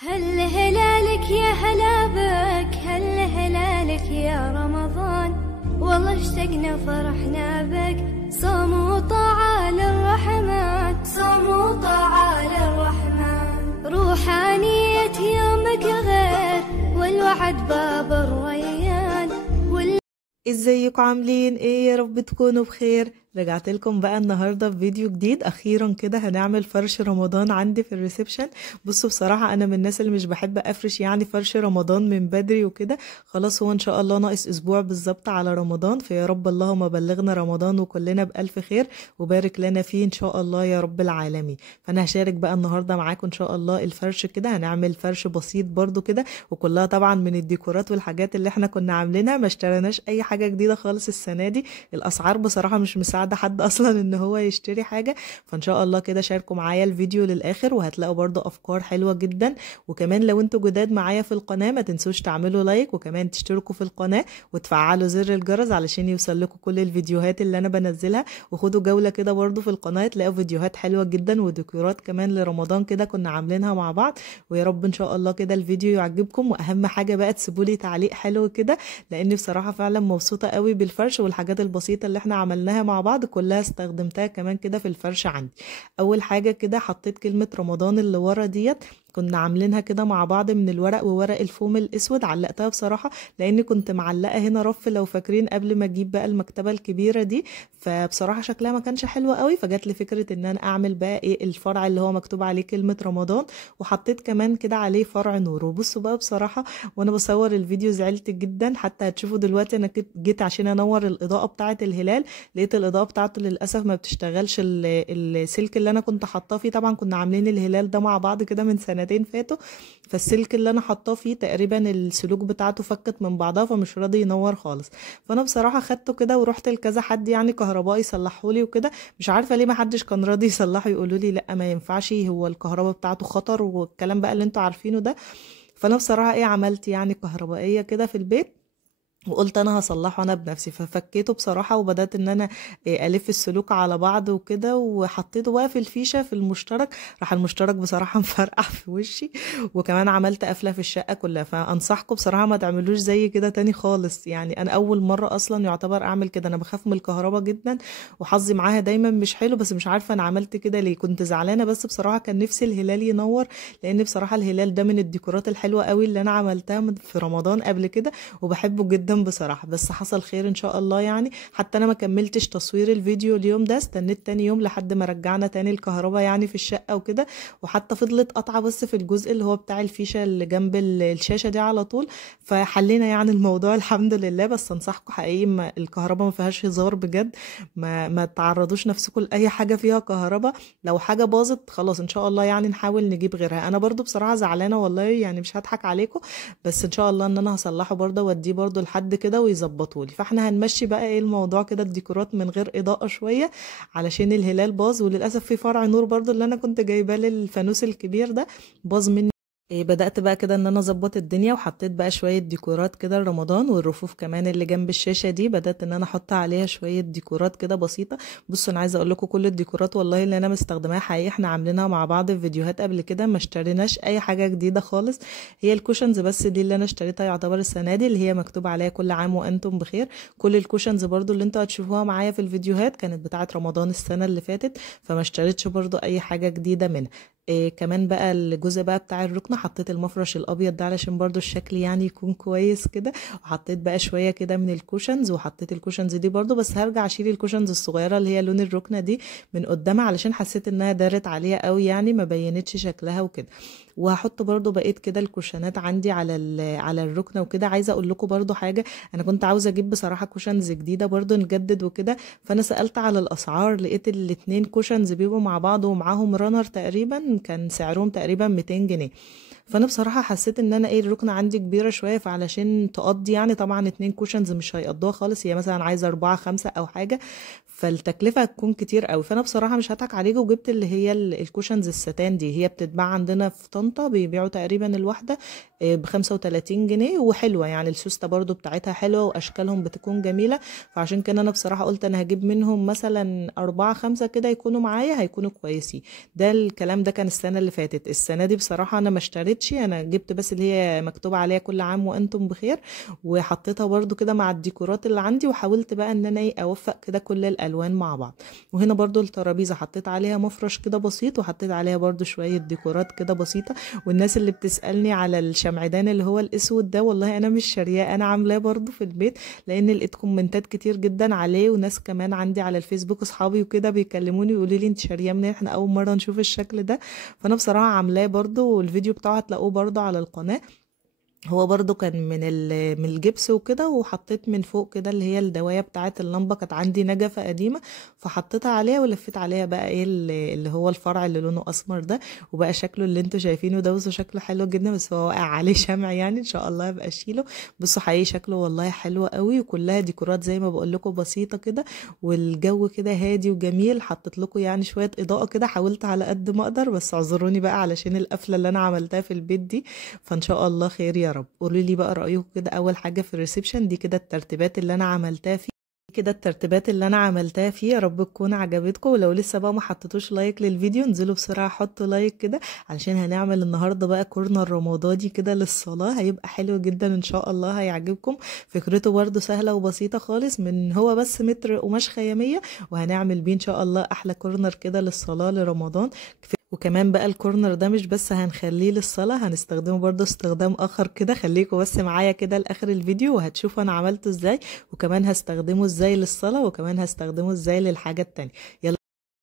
هل هلالك يا هلا بك، هل هلالك يا رمضان، والله اشتقنا فرحنا بك. صوم وطاعة للرحمن، صوم وطاعة للرحمن، روحانية يومك غير، والوعد باب الريان. ازيكم عاملين ايه؟ يا رب تكونوا بخير. رجعت لكم بقى النهارده بفيديو جديد. اخيرا كده هنعمل فرش رمضان عندي في الريسبشن. بصوا بصراحه انا من الناس اللي مش بحب افرش يعني فرش رمضان من بدري وكده. خلاص هو ان شاء الله ناقص اسبوع بالظبط على رمضان، فيا رب اللهم بلغنا رمضان وكلنا بالف خير وبارك لنا فيه ان شاء الله يا رب العالمين. فانا هشارك بقى النهارده معاكم ان شاء الله الفرش كده. هنعمل فرش بسيط برضو كده، وكلها طبعا من الديكورات والحاجات اللي احنا كنا عاملينها. ما اشتريناش اي حاجه جديده خالص السنه دي. الاسعار بصراحه مش مساعده حد اصلا ان هو يشتري حاجه. فان شاء الله كده شاركوا معايا الفيديو للاخر وهتلاقوا برضو افكار حلوه جدا. وكمان لو انتوا جداد معايا في القناه ما تنسوش تعملوا لايك، وكمان تشتركوا في القناه وتفعلوا زر الجرس علشان يوصل لكم كل الفيديوهات اللي انا بنزلها. وخدوا جوله كده برضو في القناه تلاقوا فيديوهات حلوه جدا وديكورات كمان لرمضان كده كنا عاملينها مع بعض. ويا رب ان شاء الله كده الفيديو يعجبكم، واهم حاجه بقى تسيبوا لي تعليق حلو كده، لاني بصراحه فعلا مبسوطه قوي بالفرش والحاجات البسيطه اللي احنا عملناها مع بعض كلها استخدمتها كمان كده في الفرش عندي. اول حاجه كده حطيت كلمه رمضان اللي ورا ديت، كنا عاملينها كده مع بعض من الورق وورق الفوم الاسود. علقتها بصراحه لاني كنت معلقه هنا رف لو فاكرين قبل ما اجيب بقى المكتبه الكبيره دي، فبصراحه شكلها ما كانش حلو قوي، فجات لي فكره ان انا اعمل بقى ايه الفرع اللي هو مكتوب عليه كلمه رمضان، وحطيت كمان كده عليه فرع نور. وبصوا بقى بصراحه وانا بصور الفيديو زعلت جدا، حتى هتشوفوا دلوقتي انا جيت عشان انور الاضاءه بتاعه الهلال، لقيت الاضاءه بتاعته للاسف ما بتشتغلش. السلك اللي انا كنت حاطاه فيه، طبعا كنا عاملين الهلال ده مع بعض كده من سنتين فاتوا، فالسلك اللي انا حاطاه فيه تقريبا السلوك بتاعته فكت من بعضها فمش راضي ينور خالص. فانا بصراحه خدته كده ورحت لكذا حد يعني كهربائي يصلحه لي وكده. مش عارفه ليه ما حدش كان راضي يصلحه، يقولوا لي لا ما ينفعش، هو الكهرباء بتاعته خطر والكلام بقى اللي انتوا عارفينه ده. فانا بصراحه ايه عملت يعني كهربائيه كده في البيت، وقلت انا هصلحه انا بنفسي. ففكيته بصراحه وبدات ان انا الف السلوك على بعض وكده، وحطيته بقى في الفيشه في المشترك. راح المشترك بصراحه مفرقع في وشي، وكمان عملت قفله في الشقه كلها. فانصحكم بصراحه ما تعملوش زي كده تاني خالص. يعني انا اول مره اصلا يعتبر اعمل كده. انا بخاف من الكهرباء جدا وحظي معاها دايما مش حلو، بس مش عارفه انا عملت كده ليه. كنت زعلانه بس بصراحه كان نفسي الهلال ينور، لان بصراحه الهلال ده من الديكورات الحلوه قوي اللي انا عملتها في رمضان قبل كده وبحبه جدا بصراحة. بس حصل خير ان شاء الله يعني. حتى انا ما كملتش تصوير الفيديو اليوم ده، استنيت تاني يوم لحد ما رجعنا تاني الكهرباء يعني في الشقة وكده. وحتى فضلت قطعة بس في الجزء اللي هو بتاع الفيشة اللي جنب الشاشة دي على طول، فحلينا يعني الموضوع الحمد لله. بس انصحكم حقيقي ما الكهرباء ما فيهاش هزار بجد، ما تعرضوش نفسكم لاي حاجة فيها كهرباء. لو حاجة باظت خلاص ان شاء الله يعني نحاول نجيب غيرها. انا برضو بصراحة زعلانة والله يعني مش هضحك عليكم، بس ان شاء الله ان انا هصلحه برضه واديه برضه لحد كده ويظبطوا لي. فاحنا هنمشي بقى ايه الموضوع كده الديكورات من غير اضاءه شويه علشان الهلال باظ. وللاسف في فرع نور برضه اللي انا كنت جايباه للفانوس الكبير ده باظ مني. بدأت بقى كده ان انا اظبط الدنيا، وحطيت بقى شوية ديكورات كده لرمضان. والرفوف كمان اللي جنب الشاشة دي بدأت ان انا احط عليها شوية ديكورات كده بسيطة. بصوا انا عايزة اقول لكم كل الديكورات والله اللي انا مستخدماها حقيقي احنا عاملينها مع بعض في فيديوهات قبل كده، ما اشتريناش اي حاجة جديدة خالص. هي الكوشنز بس دي اللي انا اشتريتها يعتبر السنة دي، اللي هي مكتوب عليها كل عام وانتم بخير. كل الكوشنز برضو اللي انتوا هتشوفوها معايا في الفيديوهات كانت بتاعة رمضان السنة اللي فاتت، فما اشتريتش برضو اي حاجة جديدة منها. كمان بقى الجزء بقى بتاع الركنه حطيت المفرش الابيض ده علشان برضو الشكل يعني يكون كويس كده. وحطيت بقى شويه كده من الكوشنز، وحطيت الكوشنز دي برضو، بس هرجع اشيل الكوشنز الصغيره اللي هي لون الركنه دي من قدامها علشان حسيت انها دارت عليها قوي يعني ما بينتش شكلها وكده. وهحط برضو بقيت كده الكوشنات عندي على الركنه وكده. عايزه اقول لكم برضو حاجه، انا كنت عاوزه اجيب بصراحه كوشنز جديده برضو نجدد وكده. فانا سالت على الاسعار لقيت الاتنين كوشنز بيبقوا مع بعض ومعاهم رانر تقريبا كان سعرهم تقريبا 200 جنيه. فانا بصراحه حسيت ان انا ايه الركنه عندي كبيره شويه، فعلشان تقضي يعني طبعا 2 كوشنز مش هيقضوها خالص، هي مثلا عايزه 4 5 او حاجه، فالتكلفه هتكون كتير قوي. فانا بصراحه مش هضحك عليكم وجبت اللي هي الكوشنز الستان دي، هي بتتباع عندنا في طنطا بيبيعوا تقريبا الواحده ب35 جنيه، وحلوه يعني السوسته برضو بتاعتها حلوه واشكالهم بتكون جميله. فعشان كده انا بصراحه قلت انا هجيب منهم مثلا 4 5 كده يكونوا معايا هيكونوا كويسين. ده الكلام ده كان السنه اللي فاتت. السنه دي بصراحه انا ما اشتريتش اشتريتش، انا جبت بس اللي هي مكتوب عليها كل عام وانتم بخير، وحطيتها برضو كده مع الديكورات اللي عندي، وحاولت بقى ان انا اوفق كده كل الالوان مع بعض. وهنا برضو الترابيزه حطيت عليها مفرش كده بسيط، وحطيت عليها برضو شويه ديكورات كده بسيطه. والناس اللي بتسالني على الشمعدان اللي هو الاسود ده، والله انا مش شارياه، انا عاملاه برضو في البيت، لان لقيت كومنتات كتير جدا عليه، وناس كمان عندي على الفيسبوك اصحابي وكده بيكلموني يقولوا لي انت شارياه منين، احنا اول مره نشوف الشكل ده. فانا بصراحه عاملاه برضو، والفيديو بتاعه هتلاقوه برضو على القناه. هو برضو كان من الجبس وكده، وحطيت من فوق كده اللي هي الدوايه بتاعه اللمبه، كانت عندي نجفه قديمه فحطيتها عليها، ولفيت عليها بقى ايه اللي هو الفرع اللي لونه اسمر ده، وبقى شكله اللي انتوا شايفينه ده. بصوا شكله حلو جدا، بس هو واقع عليه شمع يعني، ان شاء الله ابقى اشيله. بصوا حقيقي شكله والله حلو قوي، وكلها ديكورات زي ما بقول لكم بسيطه كده، والجو كده هادي وجميل. حطيت لكم يعني شويه اضاءه كده، حاولت على قد ما اقدر، بس اعذروني بقى علشان القفله اللي انا عملتها في البيت دي. فان شاء الله خير يا رب. قولوا لي بقى رايكم كده. اول حاجه في الريسبشن دي كده الترتيبات اللي انا عملتها فيه، يا رب تكون عجبتكم. ولو لسه بقى ما حطيتوش لايك للفيديو، انزلوا بسرعه حطوا لايك كده، علشان هنعمل النهارده بقى كورنر رمضاني كده للصلاه، هيبقى حلو جدا ان شاء الله، هيعجبكم. فكرته برده سهله وبسيطه خالص، من هو بس متر قماش خياميه، وهنعمل بيه ان شاء الله احلى كورنر كده للصلاه لرمضان. وكمان بقى الكورنر ده مش بس هنخليه للصلاة، هنستخدمه برضه استخدام اخر كده. خليكوا بس معايا كده لاخر الفيديو وهتشوفوا انا عملته ازاي، وكمان هستخدمه ازاي للصلاة، وكمان هستخدمه ازاي للحاجة التانية.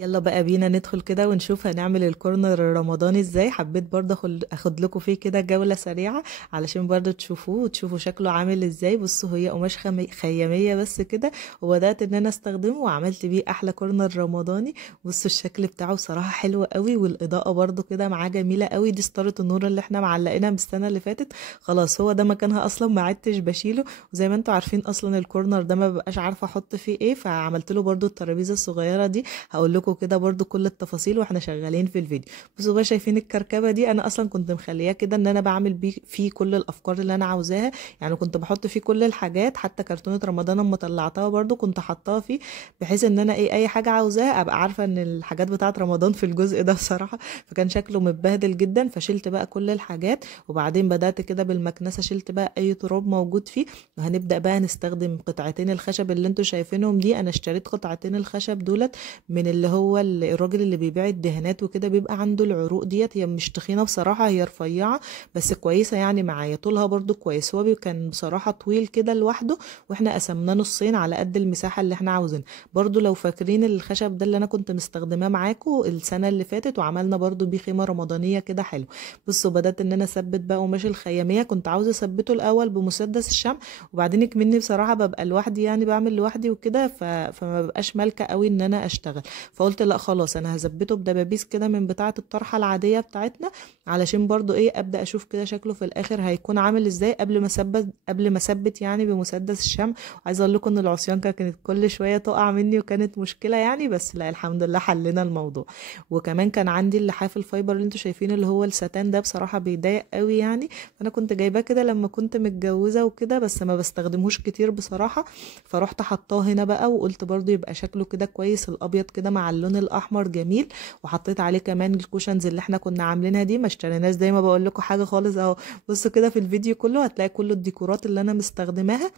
يلا بقى بينا ندخل كده ونشوف هنعمل الكورنر الرمضاني ازاي. حبيت برضه اخد لكم فيه كده جولة سريعة، علشان برضه تشوفوه وتشوفوا شكله عامل ازاي. بصوا هي قماش خيامية بس كده، وبدأت ان انا استخدمه وعملت بيه احلى كورنر رمضاني. بصوا الشكل بتاعه بصراحة حلو قوي، والاضاءة برضه كده معاه جميلة قوي. دي ستارة النور اللي احنا معلقينها من السنة اللي فاتت، خلاص هو ده مكانها اصلا، ما عدتش بشيله. وزي ما انتوا عارفين اصلا الكورنر ده ما ببقاش عارفة احط فيه ايه، فعملت له برضه الترابيزة الصغيرة دي. هقول لكم كده برضو كل التفاصيل واحنا شغالين في الفيديو. بصوا بقى شايفين الكركبه دي، انا اصلا كنت مخليها كده ان انا بعمل بيه فيه كل الافكار اللي انا عاوزاها، يعني كنت بحط فيه كل الحاجات، حتى كرتونه رمضان اما طلعتها برضو كنت حطاها فيه، بحيث ان انا اي حاجه عاوزاها ابقى عارفه ان الحاجات بتاعه رمضان في الجزء ده بصراحه. فكان شكله متبهدل جدا، فشلت بقى كل الحاجات، وبعدين بدات كده بالمكنسه شلت بقى اي تراب موجود فيه. وهنبدا بقى نستخدم قطعتين الخشب اللي انتوا شايفينهم دي. انا اشتريت قطعتين الخشب دولت من اللي هو الراجل اللي بيبيع الدهانات وكده، بيبقى عنده العروق ديت، هي مش تخينه بصراحه، هي رفيعه بس كويسه يعني معايا، طولها برضو كويس. هو كان بصراحه طويل كده لوحده، واحنا قسمناه نصين على قد المساحه اللي احنا عاوزينها. برضو لو فاكرين الخشب ده اللي انا كنت مستخدماه معاكم السنه اللي فاتت، وعملنا برضو بيه خيمه رمضانيه كده حلو. بصوا بدات ان انا اثبت بقى قماش الخياميه، كنت عاوزه اثبته الاول بمسدس الشمع، وبعدين كمني بصراحه ببقى لوحدي يعني بعمل لوحدي وكده، فما ببقاش مالكه قوي ان انا اشتغل. فقلت لا خلاص انا هثبته بدبابيس كده من بتاعه الطرحه العاديه بتاعتنا، علشان برضو ابدا اشوف كده شكله في الاخر هيكون عامل ازاي قبل ما اثبت يعني بمسدس الشمع. عايزه اقول لكم ان العصيان كانت كل شويه تقع مني، وكانت مشكله يعني، بس لا الحمد لله حلنا الموضوع. وكمان كان عندي اللحاف الفايبر اللي انتوا شايفينه اللي هو الستان ده، بصراحه بيضايق قوي يعني، فانا كنت جايباه كده لما كنت متجوزه وكده، بس ما بستخدمهوش كتير بصراحه، فروحت حطاه هنا بقى، وقلت برضو يبقى شكله كده كويس، الابيض كده مع اللون الاحمر جميل. وحطيت عليه كمان الكوشنز اللي احنا كنا عاملينها دي، ما اشتريناش زي ما بقول لكم حاجه خالص اهو. بصوا كده في الفيديو كله هتلاقي كل الديكورات اللي انا مستخدماها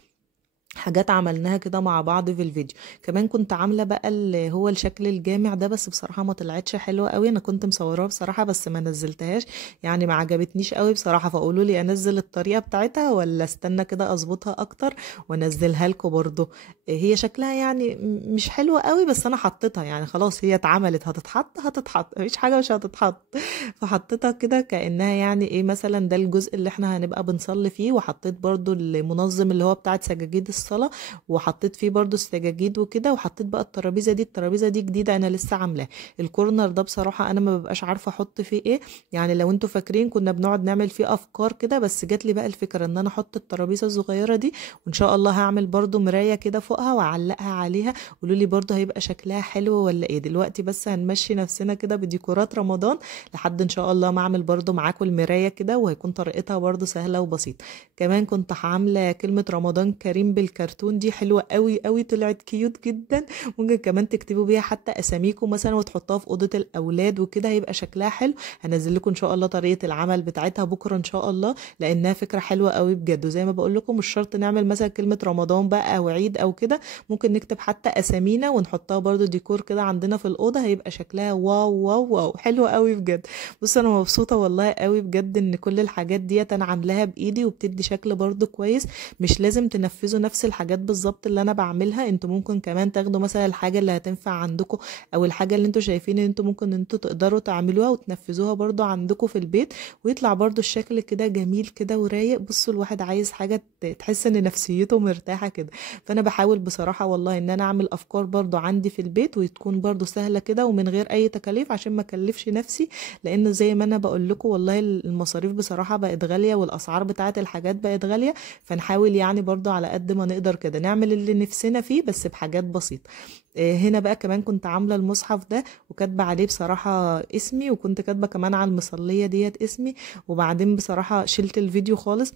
حاجات عملناها كده مع بعض في الفيديو. كمان كنت عامله بقى اللي هو الشكل الجامع ده، بس بصراحه ما طلعتش حلوه قوي، انا كنت مصوراها بصراحه بس ما نزلتهاش يعني، ما عجبتنيش قوي بصراحه. فقولوا لي انزل الطريقه بتاعتها ولا استنى كده اظبطها اكتر وانزلها لكم برضو. هي شكلها يعني مش حلوه قوي، بس انا حطيتها يعني خلاص، هي اتعملت هتتحط مفيش حاجه مش هتتحط. فحطيتها كده كانها يعني مثلا ده الجزء اللي احنا هنبقى بنصلي فيه. وحطيت برضو المنظم اللي هو بتاعت سجاجيد الصلاة، وحطيت فيه برضو السجاجيد وكده. وحطيت بقى الترابيزة دي جديدة انا لسه عاملاها. الكورنر ده بصراحة انا ما ببقاش عارفة احط فيه ايه يعني، لو انتوا فاكرين كنا بنقعد نعمل فيه افكار كده، بس جات لي بقى الفكرة ان انا احط الترابيزة الصغيرة دي، وان شاء الله هعمل برضو مراية كده فوقها واعلقها عليها. قولوا لي برضو هيبقى شكلها حلو ولا ايه. دلوقتي بس هنمشي نفسنا كده بديكورات رمضان لحد ان شاء الله ما اعمل برضو معاكم المراية كده، وهيكون طريقتها برضو سهلة وبسيطة. كمان كنت عاملة كلمة رمضان كريم الكرتون دي حلوة قوي قوي، طلعت كيوت جدا. ممكن كمان تكتبوا بيها حتى اساميكم مثلا وتحطوها في اوضة الاولاد وكده، هيبقى شكلها حلو. هنزل لكم ان شاء الله طريقة العمل بتاعتها بكرة ان شاء الله، لانها فكرة حلوة قوي بجد. وزي ما بقول لكم مش شرط نعمل مثلا كلمة رمضان بقى او عيد او كده، ممكن نكتب حتى اسامينا ونحطها برضو ديكور كده عندنا في الاوضة، هيبقى شكلها واو واو واو، حلوة قوي بجد. بص انا مبسوطة والله قوي بجد ان كل الحاجات ديت انا عاملاها بايدي وبتدي شكل برضو كويس. مش لازم تنفذوا نفس الحاجات بالظبط اللي انا بعملها، انتوا ممكن كمان تاخدوا مثلا الحاجة اللي هتنفع عندكم او الحاجة اللي انتوا شايفين ان انتوا ممكن انتوا تقدروا تعملوها وتنفذوها برضو عندكم في البيت، ويطلع برضو الشكل كده جميل كده ورايق. بصوا الواحد عايز حاجة تحس ان نفسيته مرتاحة كده. فانا بحاول بصراحة والله ان انا اعمل افكار برضو عندي في البيت وتكون برضو سهلة كده ومن غير اي تكاليف، عشان ما اكلفش نفسي. لان زي ما انا بقول لكم والله المصاريف بصراحة بقت غالية والاسعار بتاعت الحاجات بقت غالية. فنحاول يعني برضو على قد ما نقدر كده نعمل اللي نفسنا فيه بس بحاجات بسيطة. هنا بقى كمان كنت عاملة المصحف ده وكاتبة عليه بصراحة اسمي، وكنت كاتبة كمان على المصلية ديت اسمي. وبعدين بصراحة شلت الفيديو خالص،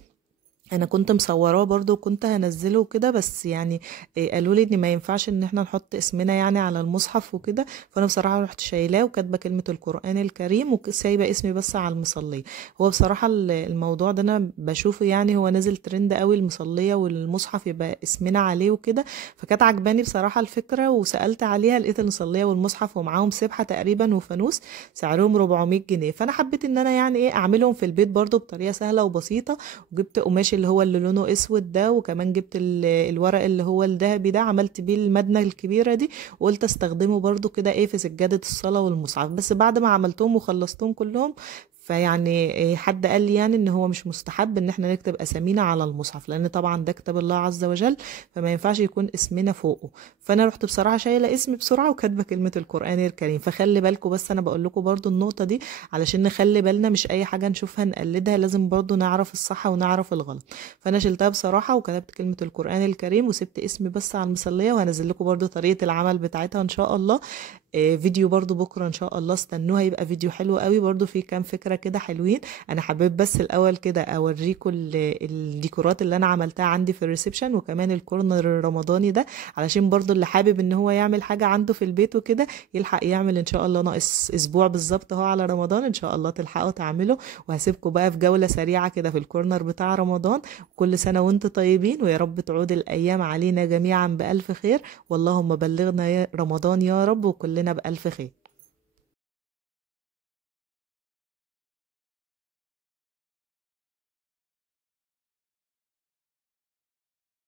انا كنت مصوراه برضو وكنت هنزله كده، بس يعني قالوا لي ان ما ينفعش ان احنا نحط اسمنا يعني على المصحف وكده. فانا بصراحه رحت شايلاه وكاتبه كلمه القران الكريم وسايبه اسمي بس على المصليه. هو بصراحه الموضوع ده انا بشوفه يعني هو نازل ترند قوي، المصليه والمصحف يبقى اسمنا عليه وكده. فكانت عجباني بصراحه الفكره وسالت عليها، لقيت المصليه والمصحف ومعاهم سبحه تقريبا وفانوس سعرهم 400 جنيه. فانا حبيت ان انا يعني ايه اعملهم في البيت برضو بطريقه سهله وبسيطه. وجبت قماش اللي هو اللي لونه اسود ده، وكمان جبت الورق اللي هو الذهبي ده، عملت بيه المدنة الكبيرة دي، وقلت استخدمه برضو كده ايه في سجادة الصلاة والمصحف. بس بعد ما عملتهم وخلصتهم كلهم، فيعني حد قال لي يعني ان هو مش مستحب ان احنا نكتب اسامينا على المصحف، لان طبعا ده كتاب الله عز وجل، فما ينفعش يكون اسمنا فوقه. فانا رحت بصراحه شايله اسمي بسرعه وكاتبه كلمه القران الكريم. فخلي بالكم، بس انا بقول لكم برضو النقطه دي علشان نخلي بالنا، مش اي حاجه نشوفها نقلدها، لازم برضو نعرف الصح ونعرف الغلط. فانا شلتها بصراحه وكتبت كلمه القران الكريم وسبت اسمي بس على المصليه. وهنزل لكم برضو طريقه العمل بتاعتها ان شاء الله فيديو برضو بكرة ان شاء الله، استنوها هيبقى فيديو حلو قوي برضو فيه كام فكرة كده حلوين. انا حبيت بس الاول كده اوريكم الديكورات اللي انا عملتها عندي في الريسبشن، وكمان الكورنر الرمضاني ده، علشان برضو اللي حابب ان هو يعمل حاجة عنده في البيت وكده يلحق يعمل ان شاء الله. ناقص اسبوع بالظبط اهو على رمضان، ان شاء الله تلحقوا تعملوا. وهسيبكم بقى في جولة سريعة كده في الكورنر بتاع رمضان. كل سنة وانتم طيبين، ويا رب تعود الايام علينا جميعا بألف خير، واللهم بلغنا يا رمضان يا رب، وكلنا بألف خير.